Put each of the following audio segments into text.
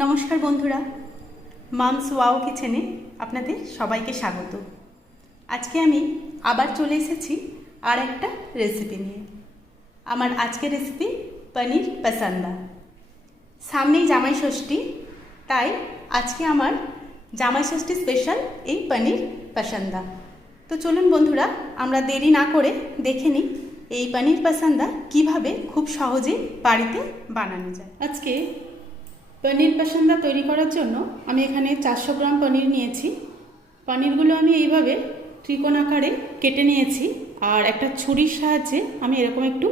নমস্কার বন্ধুরা, mum's wow কিচেনে আপনাদের সবাইকে স্বাগত। আজকে আমি আবার চলে এসেছি আর একটা রেসিপি নিয়ে। আমার আজকের রেসিপি পনির পসন্দা। সামনেই জামাই ষষ্ঠী, তাই আজকে আমার জামাই ষষ্ঠী স্পেশাল এই পনির পসন্দা। তো চলুন বন্ধুরা, আমরা দেরি না করে দেখে নিই এই পনির পসন্দা কিভাবে খুব সহজে বাড়িতে বানানো যায়। আজকে পনির পসন্দা তৈরি করার জন্য আমি এখানে 400 গ্রাম পনির নিয়েছি। পনিরগুলো আমি এইভাবে ত্রিকোণ আকারে কেটে নিয়েছি, আর একটা ছুরির সাহায্যে আমি এরকম একটু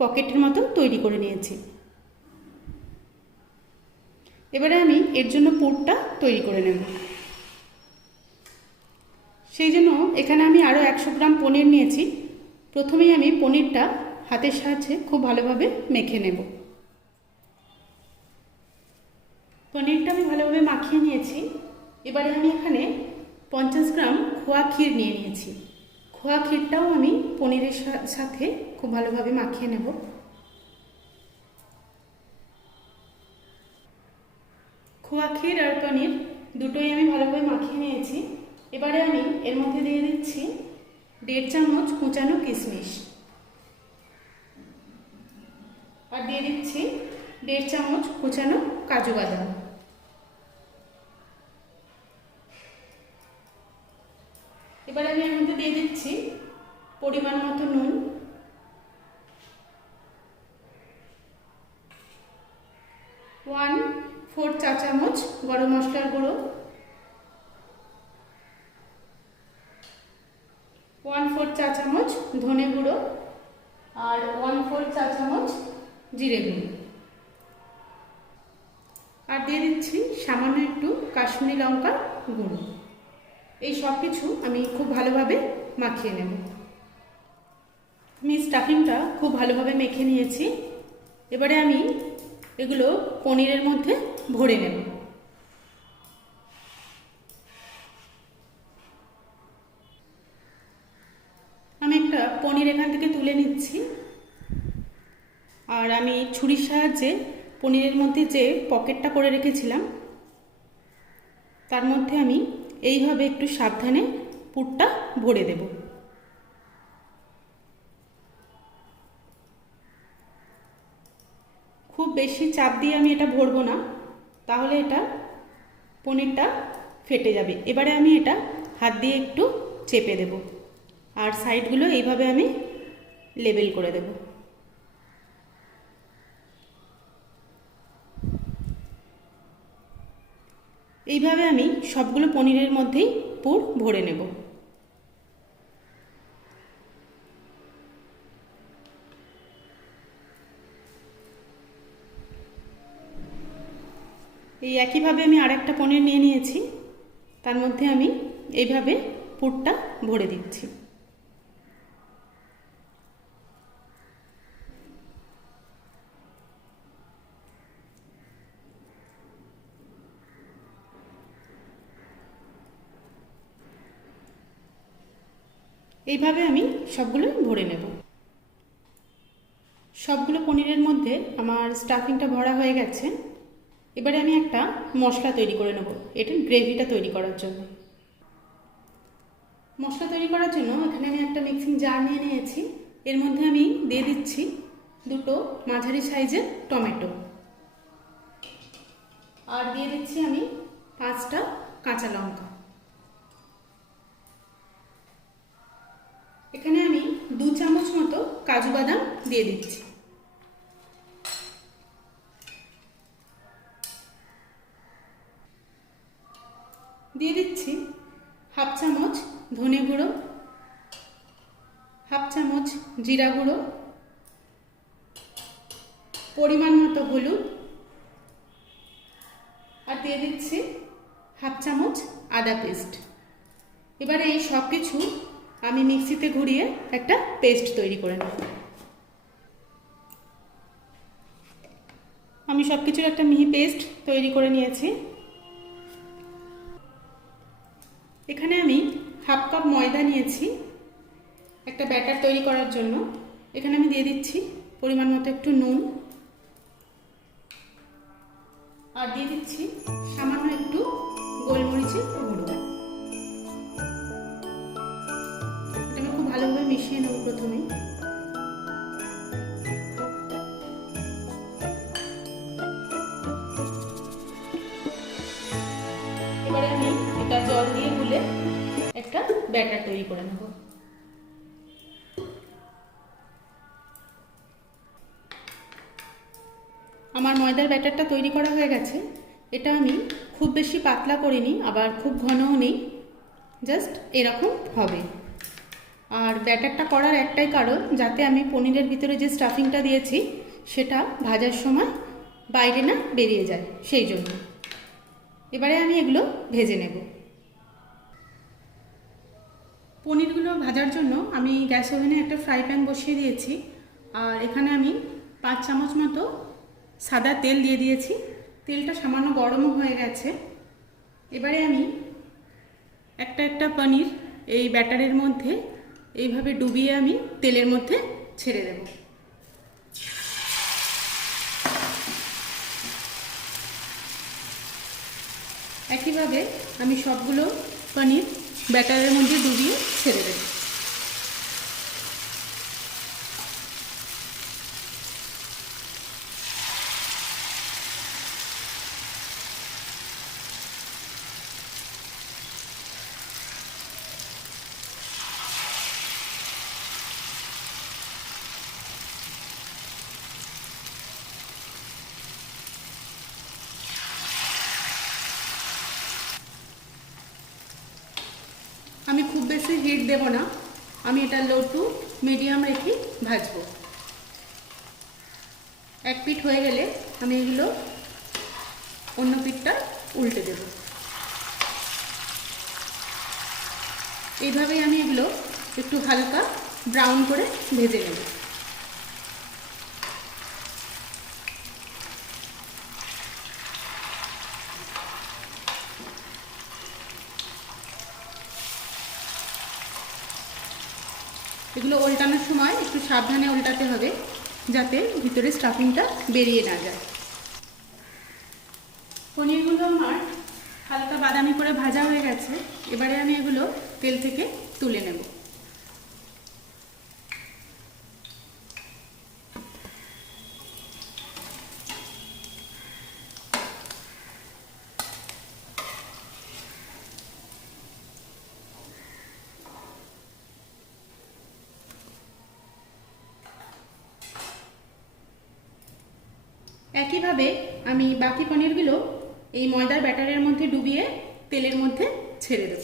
পকেটের মতো তৈরি করে নিয়েছি। এবারে আমি এর জন্য পুরটা তৈরি করে নেব। সেই জন্য এখানে আমি আরও 100 গ্রাম পনির নিয়েছি। প্রথমেই আমি পনিরটা হাতের সাহায্যে খুব ভালোভাবে মেখে নেব। পনিরটা আমি ভালোভাবে মাখিয়ে নিয়েছি। এবারে আমি এখানে 50 গ্রাম খোয়া ক্ষীর নিয়ে নিয়েছি। খোয়া ক্ষীরটাও আমি পনিরের সাথে খুব ভালোভাবে মাখিয়ে নেব। খোয়া ক্ষীর আর পনির দুটোই আমি ভালোভাবে মাখিয়ে নিয়েছি। এবারে আমি এর মধ্যে দিয়ে দিচ্ছি 1.5 চামচ কুচানো কিশমিশ, আর দিয়ে দিচ্ছি 1.5 চামচ কুচানো কাজু বাদাম। এবারে আমি এর মধ্যে দিয়ে দিচ্ছি পরিমাণ মতো নুন, 1/4 চা চামচ গরম মশলার গুঁড়ো, 1/4 চা চামচ ধনে গুঁড়ো, আর 1/4 চা চামচ জিরে গুঁড়ো, আর দিয়ে দিচ্ছি সামান্য একটু কাশ্মীরি লঙ্কার গুঁড়ো। এই সব কিছু আমি খুব ভালোভাবে মাখিয়ে নেব। আমি স্টাফিংটা খুব ভালোভাবে মেখে নিয়েছি। এবারে আমি এগুলো পনিরের মধ্যে ভরে নেব। আমি একটা পনির এখান থেকে তুলে নিচ্ছি, আর আমি ছুরির সাহায্যে পনিরের মধ্যে যে পকেটটা করে রেখেছিলাম তার মধ্যে আমি এইভাবে একটু সাবধানে পুরটা ভরে দেব। খুব বেশি চাপ দিয়ে আমি এটা ভরবো না, তাহলে এটা পনিরটা ফেটে যাবে। এবারে আমি এটা হাত দিয়ে একটু চেপে দেব, আর সাইডগুলো এইভাবে আমি লেবেল করে দেব। এইভাবে আমি সবগুলো পনিরের মধ্যেই পুর ভরে নেব। এই একইভাবে আমি আরেকটা পনির নিয়ে নিয়েছি, তার মধ্যে আমি এইভাবে পুরটা ভরে দিচ্ছি। এইভাবে আমি সবগুলো ভরে নেব। সবগুলো পনিরের মধ্যে আমার স্টাফিংটা ভরা হয়ে গেছে। এবারে আমি একটা মশলা তৈরি করে নেব, এটা গ্রেভিটা তৈরি করার জন্য। মশলা তৈরি করার জন্য এখানে আমি একটা মিক্সিং জার নিয়ে নিয়েছি। এর মধ্যে আমি দিয়ে দিচ্ছি 2টো মাঝারি সাইজের টমেটো, আর দিয়ে দিচ্ছি আমি 5টা কাঁচা লঙ্কা। এখানে আমি 2 চামচ মতো কাজু বাদাম দিয়ে দিচ্ছি। দিয়ে দিচ্ছি 1/2 চামচ ধনে গুঁড়ো, 1/2 চামচ জিরা গুঁড়ো, পরিমাণ মতো হলুদ, আর দিয়ে দিচ্ছি 1/2 চামচ আদা পেস্ট। এবারে এই সব কিছু আমি মিক্সিতে ঘুরিয়ে একটা পেস্ট তৈরি করে নেব। আমি সব কিছুর একটা মিহি পেস্ট তৈরি করে নিয়েছি। এখানে আমি 1/2 কাপ ময়দা নিয়েছি একটা ব্যাটার তৈরি করার জন্য। এখানে আমি দিয়ে দিচ্ছি পরিমাণ মতো একটু নুন, আর দিয়ে দিচ্ছি সামান্য একটু গোলমরিচের গুঁড়ো। এটা আমি খুব ভালোভাবে মিশিয়ে নেব প্রথমে। এবারে আমি এটা জল দিয়ে গুলে একটা ব্যাটার তৈরি করে নেব। আমার ময়দার ব্যাটারটা তৈরি করা হয়ে গেছে। এটা আমি খুব বেশি পাতলা করিনি, আবার খুব ঘনও নেই, জাস্ট এরকম হবে। আর ব্যাটারটা করার একটাই কারণ, যাতে আমি পনিরের ভিতরে যে স্টাফিংটা দিয়েছি সেটা ভাজার সময় বাইরে না বেরিয়ে যায়, সেই জন্য। এবারে আমি এগুলো ভেজে নেব। পনিরগুলো ভাজার জন্য আমি গ্যাস ওভেনে একটা ফ্রাই প্যান বসিয়ে দিয়েছি। আর এখানে আমি 5 চামচ মতো সাদা তেল দিয়ে দিয়েছি। তেলটা সামান্য গরমও হয়ে গেছে। এবারে আমি একটা একটা পনির এই ব্যাটারের মধ্যে এইভাবে ডুবিয়ে আমি তেলের মধ্যে ছেড়ে দেব। একইভাবে আমি সবগুলো পনির ব্যাটারের মধ্যে ডুবিয়ে ছেড়ে দেব। আমি খুব বেশি হিট দেব না, আমি এটা লো টু মিডিয়াম রেখে ভাজবো। এক পিঠ হয়ে গেলে আমি এগুলো অন্য পিঠটা উল্টে দেব। এইভাবেই আমি এগুলো একটু হালকা ব্রাউন করে ভেজে নেব। এগুলো উল্টানোর সময় একটু সাবধানে উল্টাতে হবে, যাতে ভিতরে স্টাফিংটা বেরিয়ে না যায়। পনিরগুলো আমার হালকা বাদামি করে ভাজা হয়ে গেছে। এবারে আমি এগুলো তেল থেকে তুলে নেব। একইভাবে আমি বাকি পনিরগুলো এই ময়দার ব্যাটারের মধ্যে ডুবিয়ে তেলের মধ্যে ছেড়ে দেব।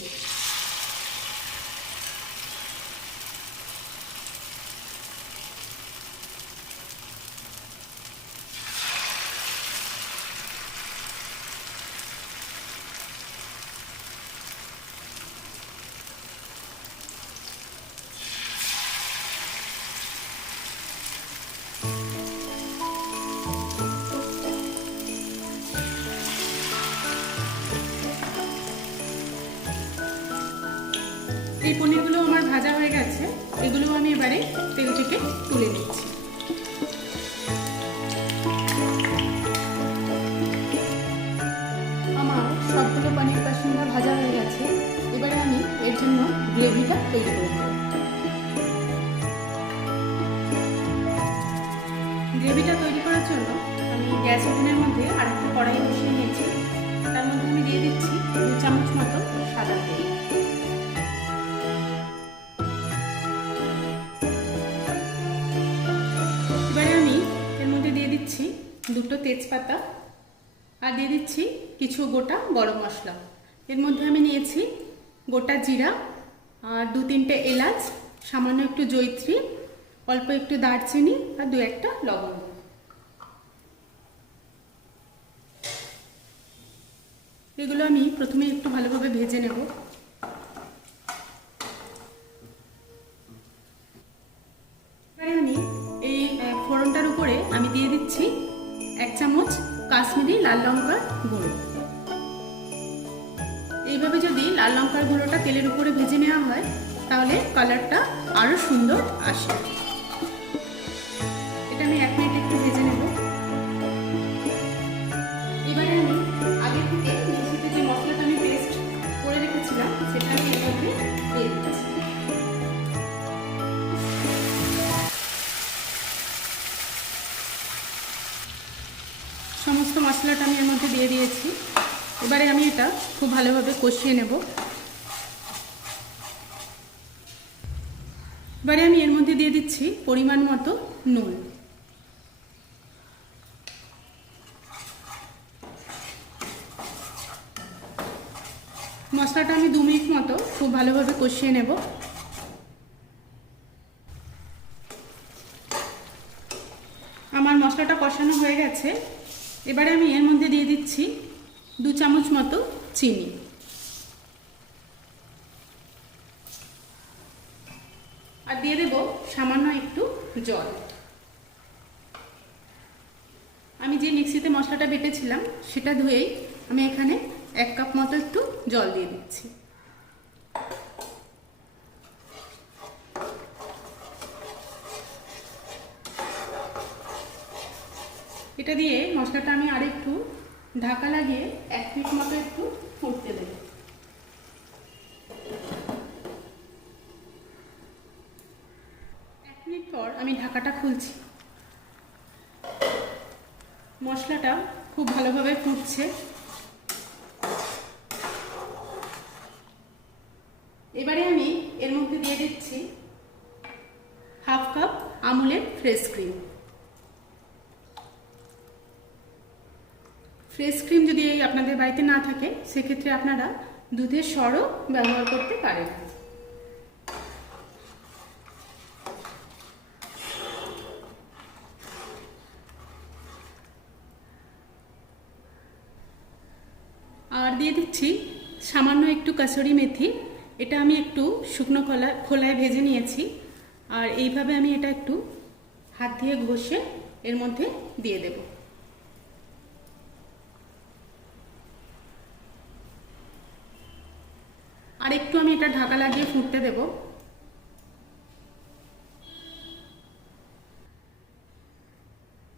এই পনিরগুলো আমার ভাজা হয়ে গেছে। এগুলো আমি এবারে তেল থেকে তুলে নিচ্ছি। আমার সবগুলো পনির পাসিন্দা ভাজা হয়ে গেছে। এবারে আমি এর জন্য গ্রেভিটা তৈরি করে নেব। গ্রেভিটা তৈরি করার জন্য আমি গ্যাস ওভেনের মধ্যে আরেকটা কড়াই বসিয়ে নিয়েছি। তার মধ্যে আমি দিয়ে দিচ্ছি 2 চামচ মতো সাদা তেল। এবারে আমি এর মধ্যে দিয়ে দিচ্ছি 2টো তেজপাতা, আর দিয়ে দিচ্ছি কিছু গোটা গরম মশলা। এর মধ্যে আমি নিয়েছি গোটা জিরা, আর 2-3টে এলাচ, সামান্য একটু জয়িত্রী, অল্প একটু দারচিনি, আর 2-1টা লবঙ্গ। এগুলো আমি প্রথমে একটু ভালোভাবে ভেজে নেব। এবারে আমি এই ফোড়নটার উপরে আমি দিয়ে দিচ্ছি 1 চামচ কাশ্মীরি লাল লঙ্কার গুঁড়ো। এইভাবে যদি লাল লঙ্কার গুঁড়োটা তেলের উপরে ভেজে নেওয়া হয় তাহলে কালারটা আরো সুন্দর আসে। এটা আমি 1 মিনিট একটু ভেজে নেব। এবারে আমি সমস্ত মশলাটা আমি এর মধ্যে দিয়ে দিয়েছি। এবারে আমি এটা খুব ভালোভাবে কষিয়ে নেব। এবারে আমি এর মধ্যে দিয়ে দিচ্ছি পরিমাণ মতো নুন। মশলাটা আমি 2 মিনিট মতো খুব ভালোভাবে কষিয়ে নেব। আমার মশলাটা কষানো হয়ে গেছে। এবারে আমি এর মধ্যে দিয়ে দিচ্ছি 2 চামচ মতো চিনি। আর দিয়ে দেব সামান্য একটু জল। আমি যে মিক্সিতে মশলাটা বেটেছিলাম সেটা ধুয়েই আমি এখানে 1 কাপ মতো একটু জল দিয়ে দিচ্ছি। এটা দিয়ে মশলাটা আমি আরেকটু ঢাকা লাগিয়ে 1 মিনিট মতো একটু ফুটতে দেব। পর আমি ঢাকাটা খুলছি। মশলাটা খুব ভালোভাবে ফুটছে। এবারে আমি এর মধ্যে দিয়ে দিচ্ছি 1/2 কাপ আমুলের ফ্রেশ ক্রিম। ফ্রেশ ক্রিম যদি আপনাদের বাড়িতে না থাকে সেক্ষেত্রে আপনারা দুধের সরও ব্যবহার করতে পারেন। আর দিয়ে দিচ্ছি সামান্য একটু কাসুরি মেথি। এটা আমি একটু শুকনো খোলায় ভেজে নিয়েছি। আর এইভাবে আমি এটা একটু হাত দিয়ে ঘষে এর মধ্যে দিয়ে দেব। আর একটু আমি এটা ঢাকা লাগিয়ে ফুটতে দেব।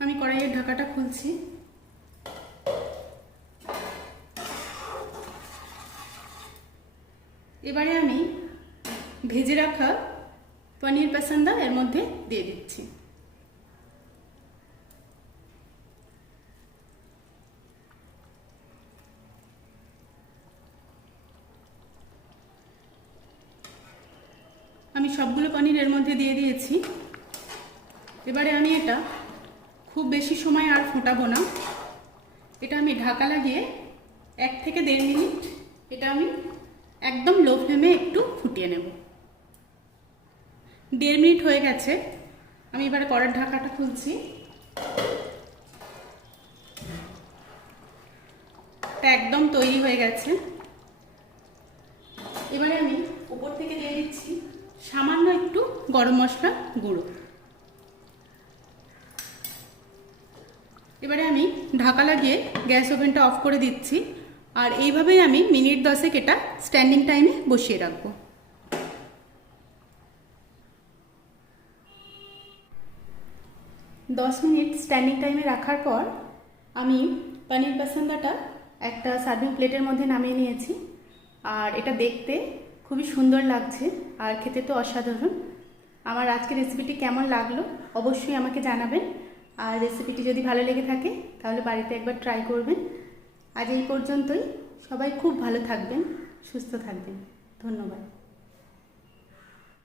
আমি কড়াইয়ের ঢাকাটা খুলছি। এবারে আমি ভেজে রাখা পনির পাসান্দা এর মধ্যে দিয়ে দিচ্ছি। আমি সবগুলো পনির এর মধ্যে দিয়ে দিয়েছি। এবারে আমি এটা খুব বেশি সময় আর ফোটাবো না। এটা আমি ঢাকা লাগিয়ে 1 থেকে 1.5 মিনিট এটা আমি একদম লো ফ্লেমে একটু ফুটিয়ে নেব। 1.5 মিনিট হয়ে গেছে। আমি এবারে কড়ার ঢাকাটা খুলছি। এটা একদম তৈরি হয়ে গেছে। এবারে আমি উপর থেকে দিয়ে দিচ্ছি সামান্য একটু গরম মশলা গুঁড়ো। এবারে আমি ঢাকা লাগিয়ে গ্যাস ওভেনটা অফ করে দিচ্ছি। আর এইভাবেই আমি মিনিট 10 এটা স্ট্যান্ডিং টাইমে বসিয়ে রাখবো। দশ মিনিট স্ট্যান্ডিং টাইমে রাখার পর আমি পনির পাসান্দাটা একটা সার্ভিং প্লেটের মধ্যে নামিয়ে নিয়েছি। আর এটা দেখতে খুবই সুন্দর লাগছে আর খেতে তো অসাধারণ। আমার আজকের রেসিপিটি কেমন লাগলো অবশ্যই আমাকে জানাবেন। আর রেসিপিটি যদি ভালো লেগে থাকে তাহলে বাড়িতে একবার ট্রাই করবেন। আজ এই পর্যন্তই। সবাই খুব ভালো থাকবেন, সুস্থ থাকবেন। ধন্যবাদ।